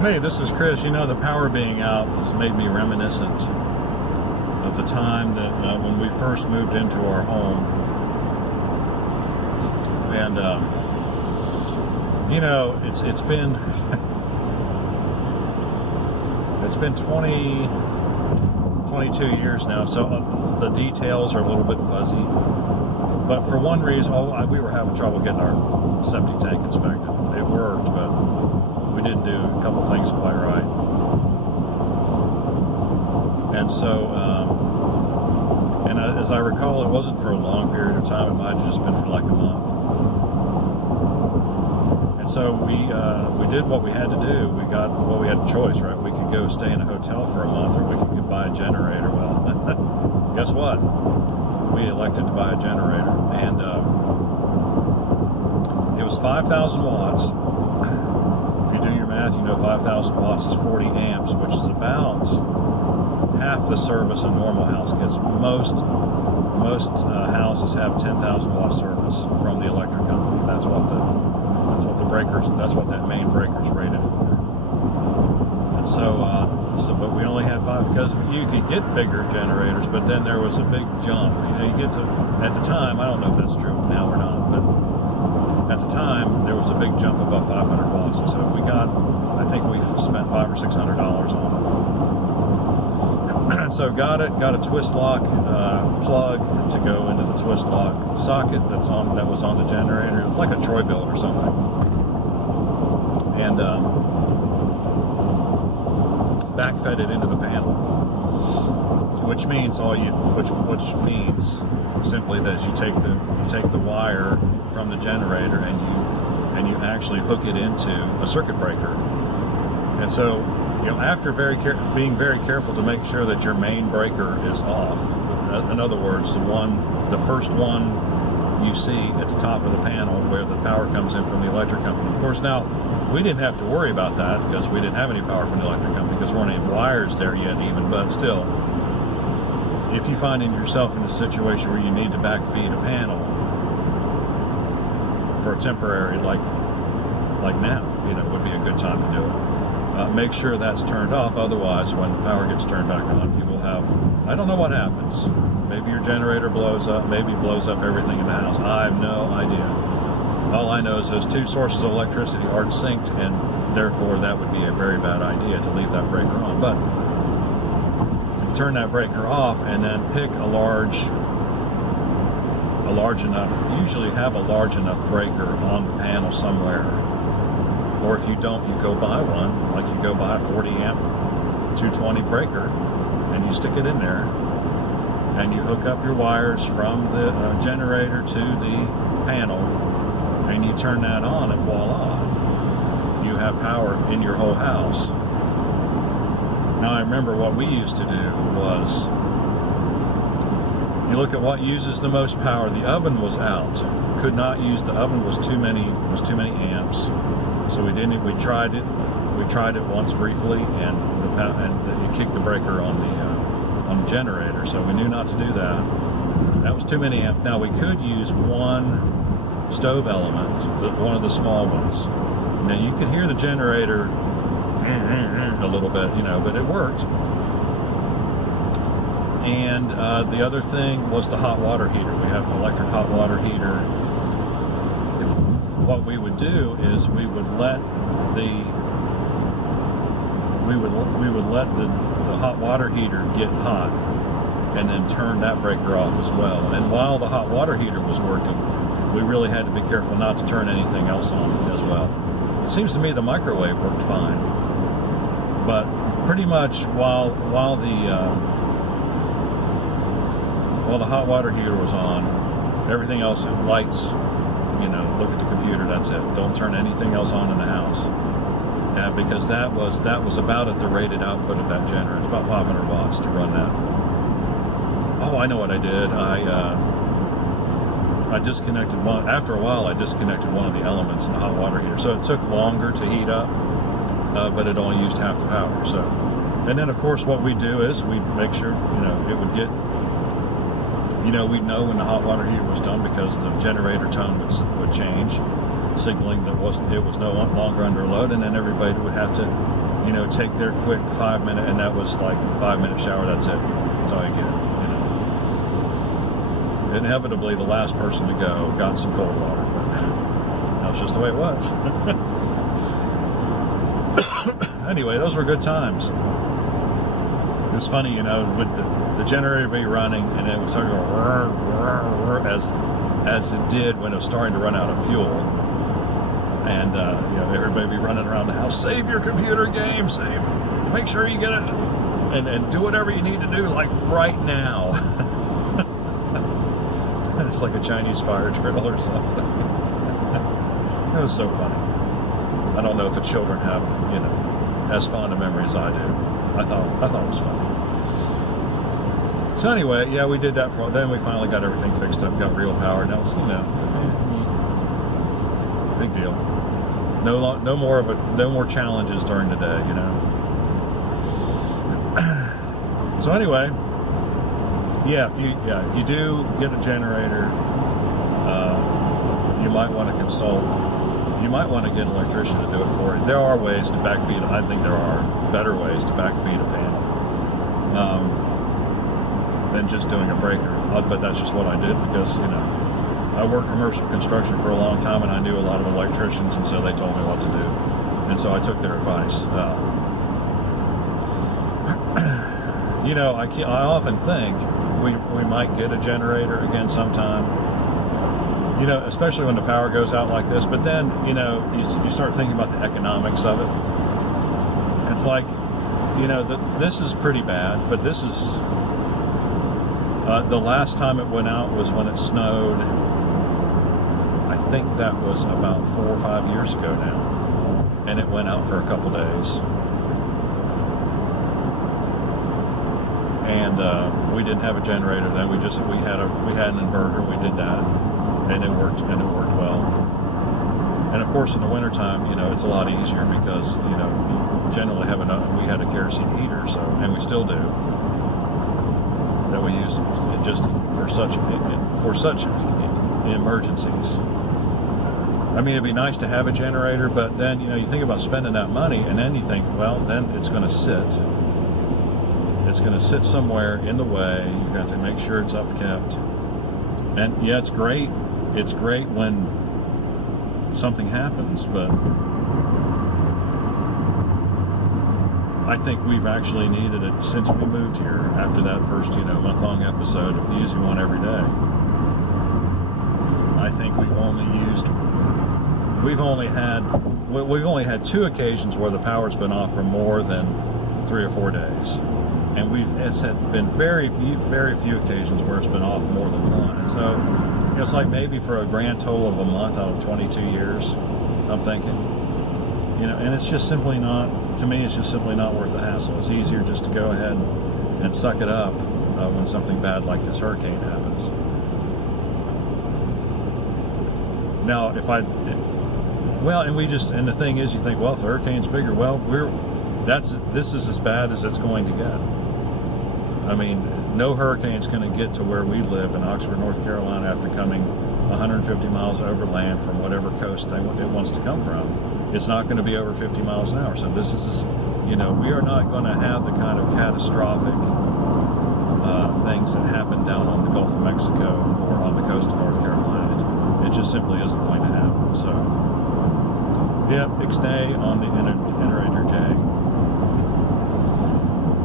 Hey, this is Chris. You know, the power being out has made me reminiscent of the time that when we first moved into our home. And, you know, it's been it's been 22 years now, so the details are a little bit fuzzy. But for one reason, we were having trouble getting our septic tank inspected. It worked, but we didn't do a couple things quite right. And so, as I recall, it wasn't for a long period of time. It might have just been for like a month. And so we did what we had to do. We had a choice, right? We could go stay in a hotel for a month, or we could buy a generator. Well, guess what? We elected to buy a generator, and it was 5,000 watts. If you do your math, you know 5,000 watts is 40 amps, which is about half the service a normal house gets. Most houses have 10,000 watt service from the electric company. That's what that main breaker's rated for. And but we only had 5, because you could get bigger generators, but then there was a big jump. At the time, I don't know if that's true now or not, but at the time, there was a big jump above 500 watts, and so I think we spent $500 or $600 on it. And so got a twist lock plug to go into the twist lock socket that was on the generator. It was like a Troy build or something, and backfed it into the panel, which means simply that you take the wire from the generator and you actually hook it into a circuit breaker. And so, after being very careful to make sure that your main breaker is off, in other words, the first one you see at the top of the panel where the power comes in from the electric company. Of course, now we didn't have to worry about that because we didn't have any power from the electric company, because there weren't any wires there yet even, but still, if you find yourself in a situation where you need to backfeed a panel for a temporary, like now, would be a good time to do it. Make sure that's turned off, otherwise when the power gets turned back on, you will have, I don't know what happens. Maybe your generator blows up, maybe blows up everything in the house. I have no idea. All I know is those two sources of electricity aren't synced, and therefore that would be a very bad idea to leave that breaker on. But turn that breaker off and then pick a large enough, usually have a large enough breaker on the panel somewhere. Or if you don't, you go buy one, like you go buy a 40 amp 220 breaker, and you stick it in there, and you hook up your wires from the generator to the panel, and you turn that on, and voila, you have power in your whole house. Now, I remember what we used to do was, you look at what uses the most power. The oven was out. Could not use the oven, was too many amps. So we didn't. We tried it. We tried it once briefly, and it kicked the breaker on the generator. So we knew not to do that. That was too many amps. Now we could use one stove element, one of the small ones. Now you could hear the generator a little bit, but it worked. And the other thing was the hot water heater. We have an electric hot water heater. What we would do is we would let the hot water heater get hot, and then turn that breaker off as well. And while the hot water heater was working, we really had to be careful not to turn anything else on as well. It seems to me the microwave worked fine, but pretty much while the hot water heater was on, everything else, lights, look at the computer, that's it. Don't turn anything else on in the house. Because that was about at the rated output of that generator. It's about 500 watts to run that. Oh, I know what I did. I disconnected one. After a while, I disconnected one of the elements in the hot water heater. So it took longer to heat up, but it only used half the power. So, and then of course what we do is we make sure, it would get, we'd know when the hot water heater was done, because the generator tone would change, signaling that it was no longer under load, and then everybody would have to take their quick 5-minute, and that was like 5-minute shower. That's it. That's all you get. Inevitably, the last person to go got some cold water. But that was just the way it was. Anyway, those were good times. It was funny, with the generator be running, and it would start going whir, whir, whir, as it did when it was starting to run out of fuel. And everybody be running around the house, save your computer game, make sure you get it, and do whatever you need to do, like right now. It's like a Chinese fire drill or something. It was so funny. I don't know if the children have, as fond a memory as I do. I thought it was funny. So anyway, yeah, we did that then we finally got everything fixed up, got real power, and that was, big deal. No more challenges during the day, So anyway, if you do get a generator, you might want to consult. You might want to get an electrician to do it for you. There are ways to backfeed. I think there are better ways to backfeed a panel than just doing a breaker. But that's just what I did because I worked commercial construction for a long time, and I knew a lot of electricians, and so they told me what to do, and so I took their advice. I often think we might get a generator again sometime. Especially when the power goes out like this. But then, you start thinking about the economics of it. It's like, this is pretty bad, but this is, the last time it went out was when it snowed. I think that was about 4 or 5 years ago now. And it went out for a couple days. And we didn't have a generator then. We had an inverter. We did that. And it worked well. And of course, in the wintertime, it's a lot easier because, you generally have we had a kerosene heater, and we still do, that we use just for such emergencies. I mean, it'd be nice to have a generator, but then, you think about spending that money, and then you think, well, then it's going to sit. It's going to sit somewhere in the way. You've got to make sure it's upkept. And yeah, it's great. It's great when something happens, but I think we've actually needed it since we moved here after that first, month-long episode of using one every day. I think we've only had 2 occasions where the power's been off for more than 3 or 4 days. And it's been very few occasions where it's been off more than one. And so, it's like maybe for a grand total of a month out of 22 years, I'm thinking. And it's just simply not, to me, it's just simply not worth the hassle. It's easier just to go ahead and suck it up when something bad like this hurricane happens. Now, and the thing is, you think, well, if the hurricane's bigger, well, this is as bad as it's going to get. I mean, no hurricane's going to get to where we live in Oxford, North Carolina, after coming 150 miles overland from whatever coast it wants to come from. It's not going to be over 50 miles an hour. So this is, we are not going to have the kind of catastrophic things that happen down on the Gulf of Mexico or on the coast of North Carolina. It just simply isn't going to happen. So, ixnay on the Generator J.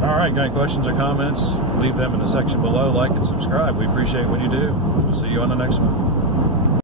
All right, got any questions or comments? Leave them in the section below. Like and subscribe. We appreciate what you do. We'll see you on the next one.